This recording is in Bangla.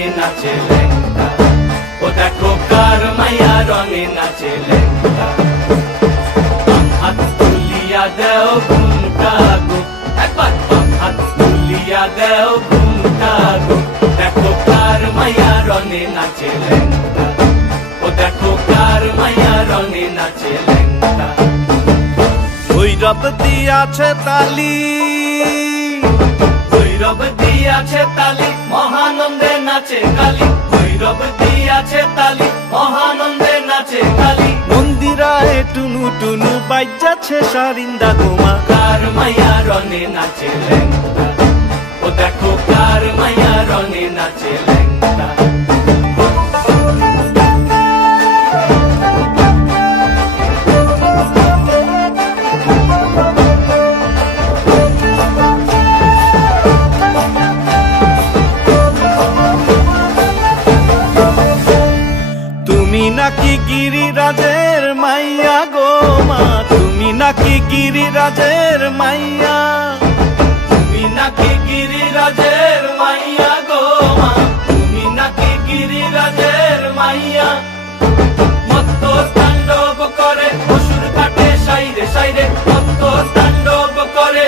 রঙে নাচে লেঙ্গা, ও দেখো কার মাইয়া রঙে নাচে লেঙ্গা। হাত তুলিয়া দেও ঘুমটা গো, একবার হাত তুলিয়া দেও ঘুমটা গো, দেখো কার মাইয়া রঙে নাচে লেঙ্গা, ও দেখো কার মাইয়া রঙে নাচে লেঙ্গা। ভৈরব দিয়াছে তালি, ভৈরব দিয়াছে তালি, মহানন্দে নাচে কালী, ভৈরব দিয়াছে তালি, মহানন্দে নাচে কালী। মন্দিরায় টুনু টুনু বাজ্যাছে সারিন্দা গোমা, কার মাইয়া রঙে নাচে লেঙ্গা, ও দেখো কার মাইয়া রঙে নাচে লেঙ্গা। তুমি নাকি গিরিরাজের মাইয়া গো মা, তুমি নাকি গিরিরাজের মাইয়া, তুমি নাকি গিরিরাজের মাইয়া গো মা, তুমি নাকি গিরিরাজের মাইয়া। মত্ত তাণ্ডব করে অসুর কাটে সাইরে সাইরে, মত্ত তাণ্ডব করে